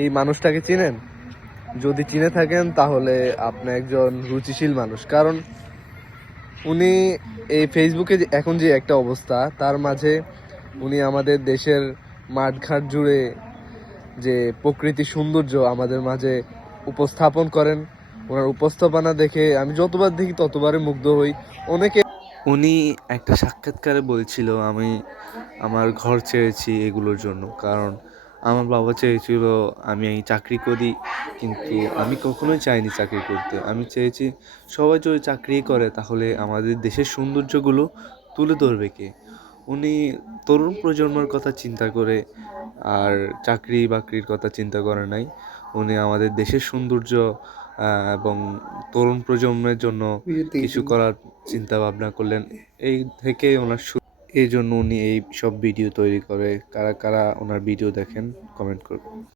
এই মানুষটাকে চিনেন? যদি চিনে থাকেন তাহলে আপনি একজন রুচিশীল মানুষ, কারণ উনি এই ফেসবুকে এখন যে একটা অবস্থা তার মাঝে উনি আমাদের দেশের মাঠঘাট জুড়ে যে প্রকৃতির সৌন্দর্য আমাদের মাঝে উপস্থাপন করেন। ওনার উপস্থাপনা দেখে আমি যতবার দেখি ততবারই মুগ্ধ হই। উনি একটা সাক্ষাৎকারে বলছিল, আমি আমার ঘর ছেড়েছি এগুলোর জন্য, কারণ আমার বাবা চেয়েছিল আমি এই চাকরি করি, কিন্তু আমি কখনোই চাইনি চাকরি করতে। আমি চেয়েছি সবাই যদি চাকরি করে তাহলে আমাদের দেশের সৌন্দর্যগুলো তুলে ধরবে কে। উনি তরুণ প্রজন্মের কথা চিন্তা করে আর চাকরি বাকরির কথা চিন্তা করে নাই। উনি আমাদের দেশের সৌন্দর্য এবং তরুণ প্রজন্মের জন্য কিছু করার চিন্তা ভাবনা করলেন। এই থেকে ওনার এই জন্য উনি এই সব ভিডিও তৈরি করে। কারা কারা ওনার ভিডিও দেখেন কমেন্ট করবেন।